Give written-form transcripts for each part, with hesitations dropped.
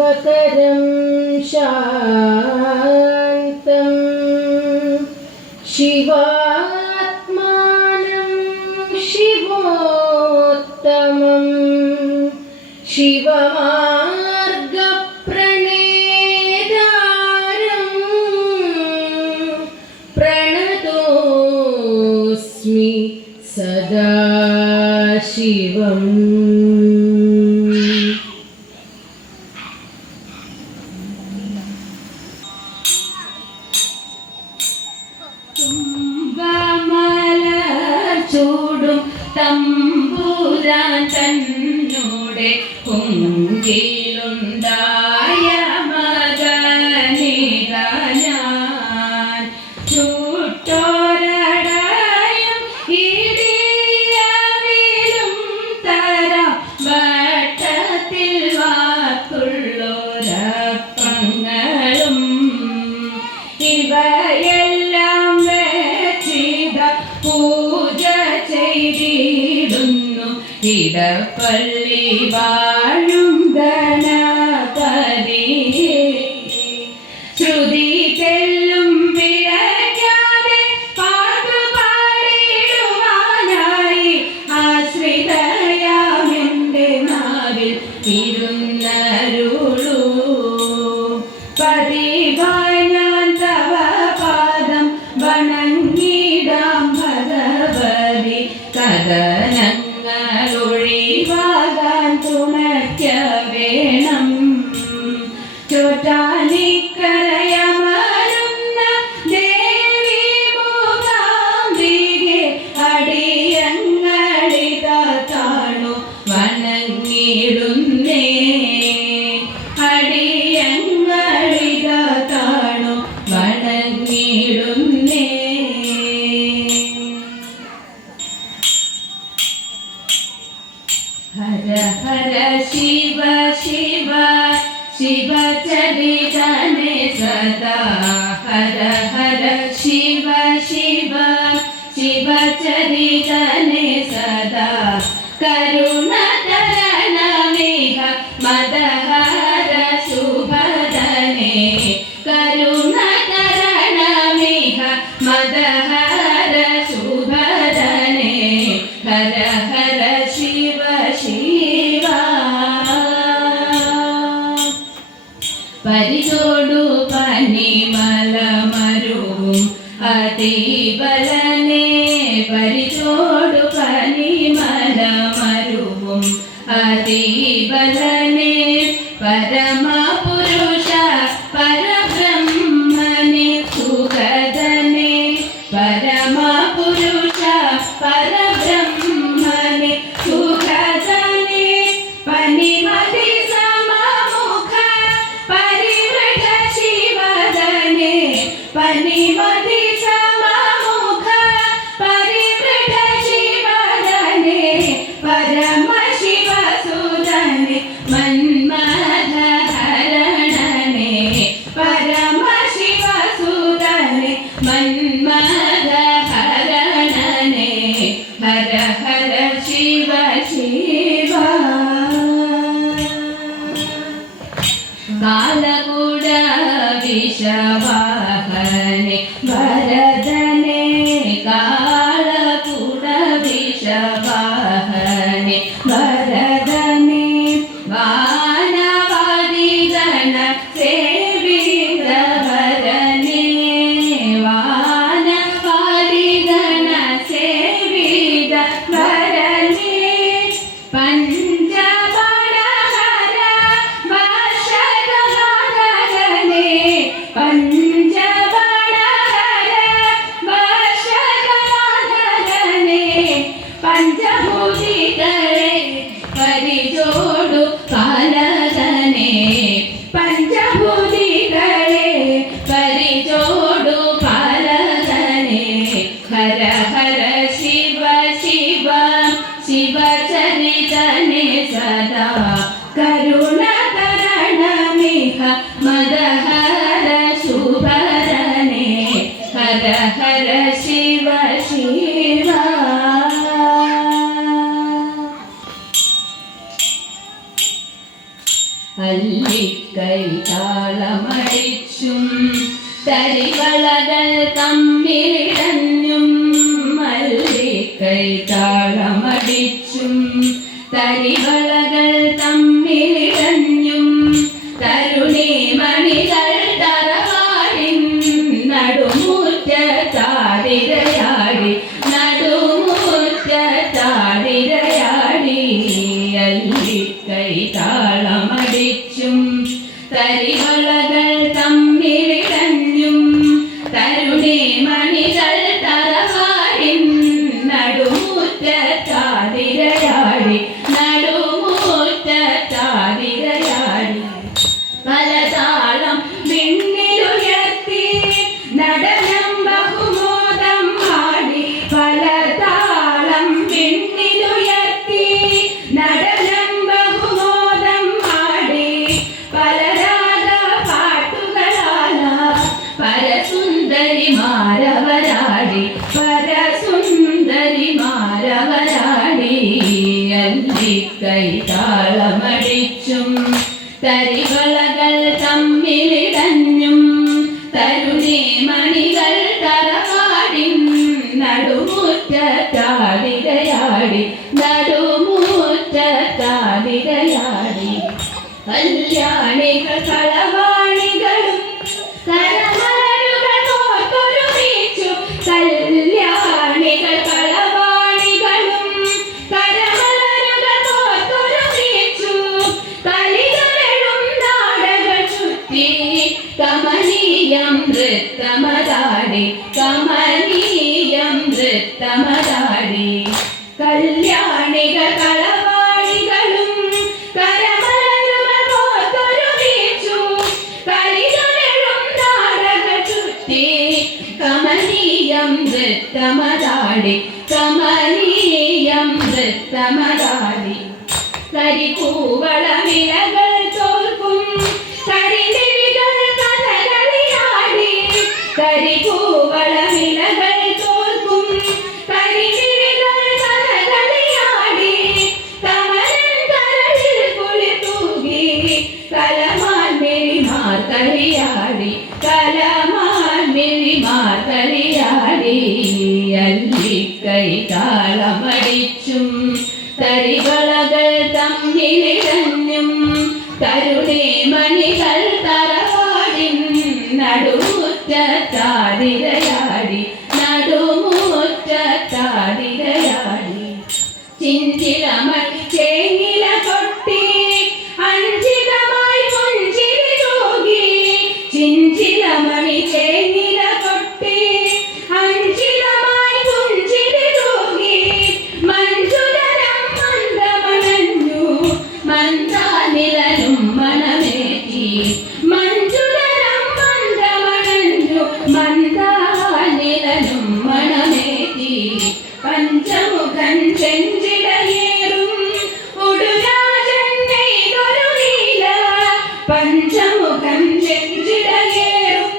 शिवकरं शान्तं शिवात्मानं शिवोत्तमं शिवमार्गप्रणेतारं प्रणतोऽस्मि सदा शिवम्। ചൂടും തമ്പുരാൻ തന്നോടെ പൊങ്കിലുണ്ടായ മകനിതാ ഞാൻ ചുട്ടോരടയും ഇടിയവിലും തരാം വട്ടത്തിൽ വാക്കുള്ളോരപ്പങ്ങളും ഇവയെല്ലാം പൂജ ചെയ്തിടുന്നു ഇടപ്പള്ളി വാഴും ഗണപതിയെ ശ്രുതി തെല്ലും പിഴയ്ക്കാതെ പാടുപാടിടുവാനായി ആശ്രിതയാമെന്റെ നാവിൽ ഇരുന്നരുളൂ പതിവായി ഞാൻ തവ പാദം വണങ്ങിടാം ഭഗവതി കഥനങ്ങൾ ഒഴിവാകാൻ തുണയ്ക്ക വേണം ചോറ്റാനിക്കരയമരുന്ന ദേവി മൂകാംബികെ അടിയങ്ങളിതാ താണു വണങ്ങിടുന്നേ അടിയങ്ങളിതാ താണു വണങ്ങിടുന്നേ ഹര ഹര ശിവ ശിവ ശിവചരിതനെ സദാ ഹര ഹര ശിവ ശിവ ശിവചരിതനെ സദാ കരുണതരണമിഹ മദഹര ശുഭദനെ കരുണതരണമിഹ മദഹര ശുഭദനെ ഹര ഹര ശിവ ശിവ പരിചോടു പനിമല മരുവും അതിബലനെ പരിചോടു പനിമല മരുവും അതിബലനെ പരമപുരുഷ പരബ്രഹ്മനെ സുഗതനെ പരമപുരുഷ പരബ്രഹ്മനെ സുഗതനെ പനിമതി സമമുഖ പരിവൃഢ ശിവദനെ പനിമതി സമമുഖ പരിവൃഢ ശിവദനെ പരമശിവസുതനെ മന്മഥഹരണനെ പരമശിവസുതനെ മന്മഥഹരണനെ ഹര ഹര ശിവ ശിവ കാലകൂട വിഷവാഹനെ ഭരതനെ കാലകൂട വിഷവാഹനെ ഭരതനെ വാനവാദിഗണ സേവിതവരനെ വാനവാദിഗണ സേവിതവരനെ പഞ്ചബണഹര വർഷഗണഹരനെ പഞ്ചബണഹര വർഷഗണഹരനെ പഞ്ചഭൂതികളെ പരിചോടു പാലകനെ പഞ്ചഭൂതികളെ പരിചോടു പാലകനെ ഹര ഹര ശിവ ശിവ ശിവചരിതനെ സദാ കരുണകരണമിഹ മദഹര ശുഭരനെ ഹര ഹര ശിവ ശിവ അല്ലിക്ക കൈതാളമടിച്ചും തരിവളകൾ തമ്മിലിടഞ്ഞും തരുണി മണികൾ തറവാടിൻ നടുമുറ്റത്താടിരയാടി നടുമുറ്റത്താടിരയാടി കൈതാളമടിച്ചും തരിവളകൾ തമ്മിലിടഞ്ഞും തരുണി മണികൾ തറവാടിൻ നടുമുറ്റത്താടിരയാടി നടുമുറ്റത്താടിരയാടി പലതാളം വിണ്ണിലുയർത്തി നടനം ബഹുമോദം ആടി പലതാളം വിണ്ണിലുയർത്തി നടനം ബഹുമോദം ആടി പലരാഗ പാട്ടുകളാല പരസുന്ദരിമാരവരാടി പരസുന്ദരിമാരവരാടി കൈതാളമടിച്ചും തരിവളകൾ തമ്മിലിടഞ്ഞും തരുണി മണികൾ തറവാടിൻ നടുമുറ്റത്താടിരയാടി നടുമുറ്റത്താടിരയാടി കല്യാണികൾ കളവാണികളും കരമലരുകൾ കോർത്തൊരുമിച്ചു കല്യാണികൾ കളവാണികളും കരമലരുകൾ കോർത്തൊരുമിച്ചു കലികളും നാടകൾ ചുറ്റി കമനീയം നൃത്തമതാടി കമനീയം നൃത്തമതാടി കല്യാണികൾ കളവാണികളും കരമലരുകൾ കോർത്തൊരുമിച്ചു കലികളും നാടകൾ ചുറ്റി കമനീയം നൃത്തമതാടി കമനീയം നൃത്തമതാടി കരികൂവളമിലകൾ തോൽക്കും കരിനിഴികൾ കഥകളിയാടി കരികൂവളമിലകൾ തോൽക്കും കരിനിഴികൾ കഥകളിയാടി കമലൻ കരളിൽ കുളി തൂകി കലമാൻ മിഴിമാർ കളിയാടി കലമാൻ മിഴിമാർ കളിയാടി കൈതാളമടിച്ചും തരിവളകൾ തമ്മിലിടഞ്ഞും തരുണി മണികൾ തറവാടിൻ നടുമുറ്റത്താടിരയാടി നടുമുറ്റത്താടിരയാടി ചിഞ്ചിലമണി ചേങ്ങില കൊട്ടി അഞ്ചിതമായി പുഞ്ചിരി തൂകി ചിഞ്ചിലമണി ചേങ്ങില കൊട്ടി അഞ്ചിതമായി പുഞ്ചിരി തൂകി മഞ്ജുതരം മന്ദമണഞ്ഞു മന്ദാനിലനും മണമേറ്റി മഞ്ജുതരം മന്ദമണഞ്ഞു മന്ദാനിലനും മണമേറ്റി പഞ്ചമുഖൻ ചെഞ്ചിടയേറും ഉടുരാജൻ നെയ്തൊരു നീല പഞ്ചമുഖൻ ചെഞ്ചിടയേറും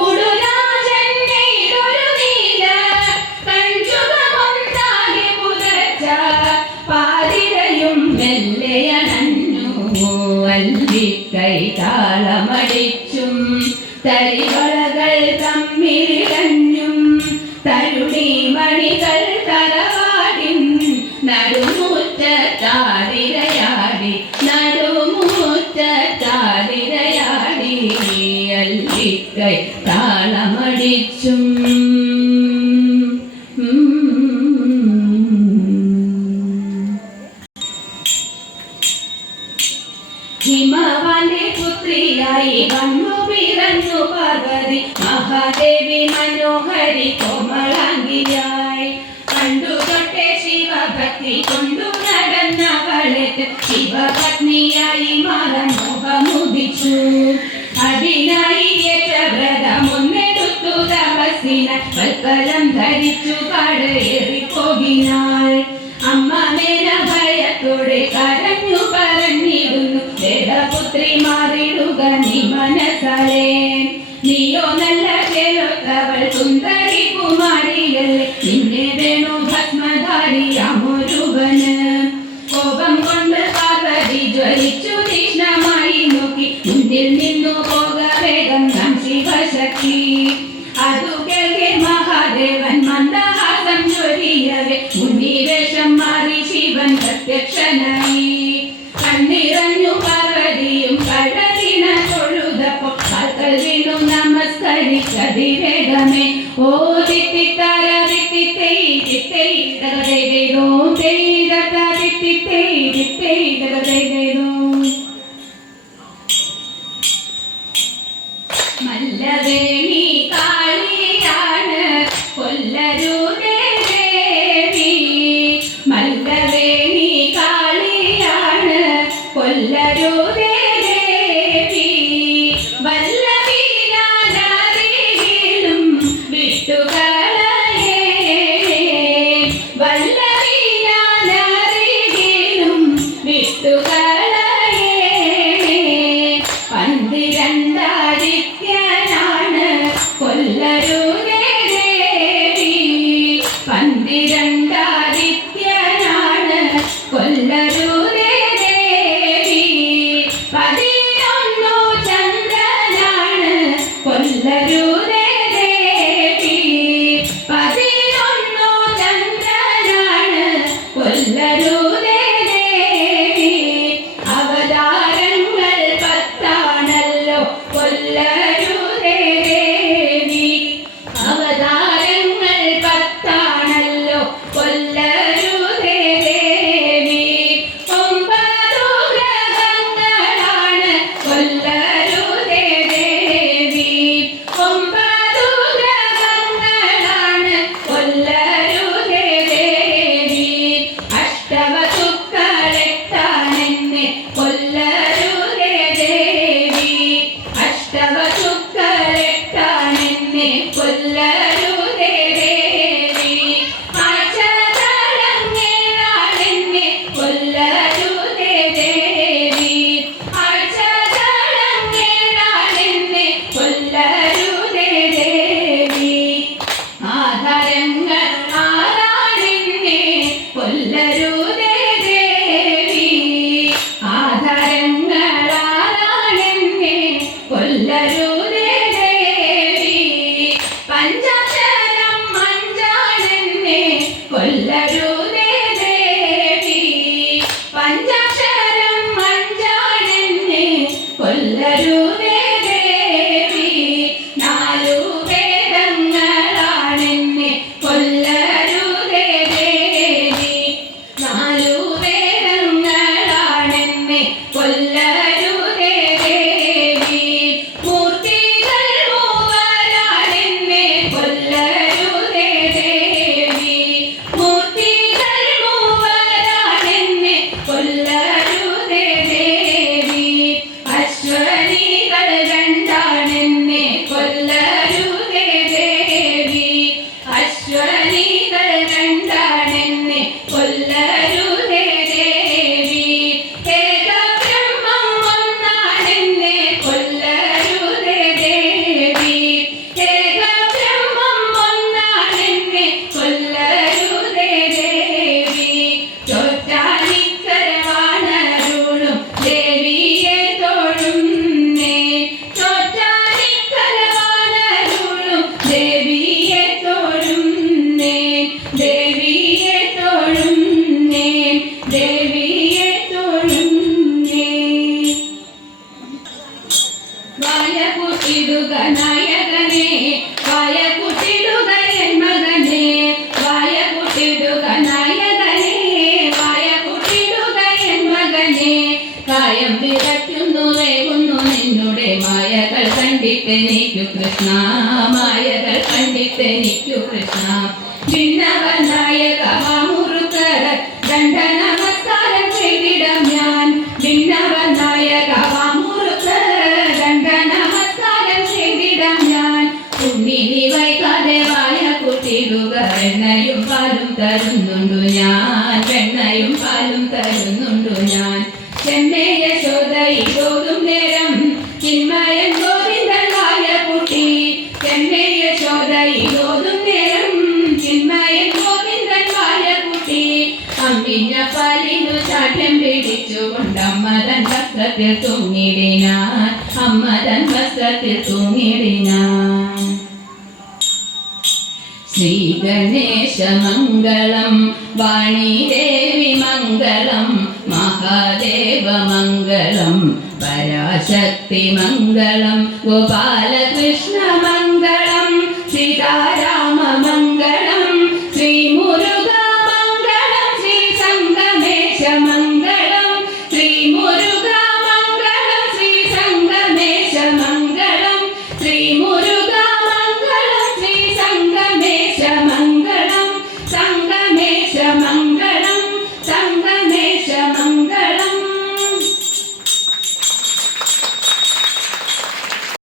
ഉടുരാജൻ നെയ്തൊരു നീല കഞ്ചുകമൊന്നാകെ പുതച്ച പാതിരയും മെല്ലെയണഞ്ഞു കൈതാളമടിച്ചും തരിവളകൾ തമ്മിലിടഞ്ഞും തരുണി മണികൾ തറവാടിൻ നടുമുറ്റത്താടിരയാടി നടുമുറ്റത്താടിരയാടി കൈതാളമടിച്ചും ഹിമവാന്റെ പുത്രിയായി വന്നു പിറന്നു പാർവതി മഹാദേവി മനോഹരി കോമളാംഗിയായി കണ്ടു തൊട്ടേ ശിവഭക്തി കൊണ്ടു നടന്നവളെ ശിവപത്നിയായി മാറാൻ മോഹമുദിച്ചു അതിനായി വ്രതമൊന്നെടുത്തു തപസ്സിന വൽക്കലം ധരിച്ചു കാടേറിപ്പോകിനാൾ അമ്മ മേന ഭയത്തോടെ കരഞ്ഞു പറഞ്ഞിടുന്നു വേദപുത്രി മാറിടുക നീ മനസ്സളേ നീയോ നല്ല കേളത്തവൾ സുന്ദരി കുമാരിയല്ലേ നിന്നെ വേണു ഭസ്മധാരിയാമൊരുവന് കോപം കൊണ്ട് പാർവതി ജ്വലിച്ചു തീഷ്ണമായി നോക്കി മുന്നിൽ നിന്നു പോക വേഗം നാം ശിവശക്തി അതു കേൾക്കെ മഹാദേവൻ മന്ദഹാസം ചൊരിയവേ ഭക്തനായി. കണ്ണിറഞ്ഞു പാർവതിയും കടലിന തൊഴുതപ്പോൾ കാൽക്കൽ വീണു നമസ്കരിച്ചതിവേഗമേ. ഓ തിത്തിത്താര തിത്തിത്തൈ തിത്തൈ തകതൈതൈതോ തൈ തത തിത്തിത്തൈ തിത്തൈ തകതൈതൈതോ. മല്ലവേണി കാളിയാണ് കൊല്ലരുതേ ദേവി. മല്ലവേണി കാളിയാണ് കൊല്ലരുതേ ദേവി. വല്ലവീനാനറിയിലും വിട്ടുകളയേ. വല്ലവീനാനറിയിലും വിട്ടുകളയേ. പന്തിരണ്ടാദിത്യനാണ് കൊല്ലരുതേ ദേവി. പന്തിരണ്ടാദിത്യനാണ് കൊല്ലരുതേ ദേവി. 11 ചന്ദ്രനാണ് കൊല്ലരുതേ ദേവി. 11 ചന്ദ്രനാണ് കൊല്ലരുതേ ദേവി. അവതാരങ്ങൾ 10 കൊല്ലരുതേ ദേവി. അവതാരങ്ങൾ 10 കൊല്ലരുതേ ദേവി. 9 ഗ്രഹങ്ങളാണ് കൊല്ലരുതേ ദേവി. 9 ഗ്രഹങ്ങളാണ് കൊല്ലരുതേ ദേവി. അഷ്ടവസുക്കളെത്താനെന്നെ കൊല്ലരുതേ ദേവി. അഷ്ടവസുക്കളെത്താനെന്നെ കൊല്ലരുതേ ദേവി. ആഴ്ചകളങ്ങേറാണെന്നെ കൊല്ലരുതേ ദേവി. ആഴ്ചകളങ്ങേറാണെന്നെ കൊല്ലരുതേ ദേവി. ആധാരങ്ങൾ 6 കൊല്ലരുതേ ദേവി. ആധാരങ്ങൾ 6 കൊല്ലരുതേ ദേവി. പഞ്ചാക്ഷരം 5 കൊല്ലരുതേ ദേവി. പഞ്ചാക്ഷരം 5 കൊല്ലരുതേ ദേവി. 4 വേദങ്ങളാണെന്നെ കൊല്ലരുതേ ദേവി. 4 വേദങ്ങളാണെന്നെ കൊല്ലരുതേ ദേവി. മൂർത്തികൾ 3 കൊല്ലരുതേ ദേവി. മൂർത്തികൾ 3 കൊല്ലരുതേ ദേവി. അശ്വനികൾ 2 കൊല്ലരുതേ ദേവി. അശ്വനികൾ 2 കൊല്ലരുതേ ദേവി. ഏകബ്രഹ്മം 1 കൊല്ലരുതേ ദേവി. ഏകബ്രഹ്മം 1 കൊല്ലരുതേ ദേവി. ചോറ്റാനിക്കരവാണരുളും ദേവിയെ തൊഴുന്നേ. ചോറ്റാനിക്കരവാണരുളും ദേവിയെ തൊഴുന്നേ. ദേവിയെ തൊഴുന്നേ. ദേവിയെ തൊഴുന്നേ. വായകുട്ടിടുക നായകനെ. വായകുട്ടിടുക എൻ മകനെ. വായകുട്ടിടുക നായകനെ. വായകുട്ടിടുക എൻ മകനെ. കായം വിറയ്ക്കുന്നു വേകുന്നു നിന്നുടെ മായകൾ കണ്ടിട്ടെനിക്കു കൃഷ്ണ. മായകൾ കണ്ടിട്ടെനിക്കു കൃഷ്ണ. ഭിന്നവനായക വാമുറുക്കര ദണ്ഡ നമസ്കാരം ചെയ്തിടാം ഞാൻ. ഭിന്നവനായക വാമുറുക്കര ദണ്ഡ നമസ്കാരം ചെയ്തിടാം ഞാൻ. ഉണ്ണിനി വൈകാതെ വായകുട്ടിടുക. വെണ്ണയും പാലും തരുന്നുണ്ടു ഞാൻ. വെണ്ണയും പാലും തരുന്നുണ്ടു ഞാൻ. ചെന്നൈ യശോദ ഇതോതും നേരം ചിന്മയൻ ഗോവിന്ദൻ വായകുട്ടി. ചെന്നൈ യശോദ ഇതോതും നേരം ചിന്മയൻ ഗോവിന്ദൻ വായകുട്ടി. അമ്മിഞ്ഞ പാലിനു ചാഠ്യം പിടിച്ചുകൊണ്ട് അമ്മതൻ വസ്ത്രത്തിൽ തൂങ്ങിടിനാൻ. അമ്മതൻ വസ്ത്രത്തിൽ തൂങ്ങിടിനാൻ. ശ്രീഗണേശ മംഗളം വാണി ദേവി മംഗളം മഹാദേവമംഗളം പരാശക്തിമംഗളം ഗോപാലകൃഷ്ണമംഗളം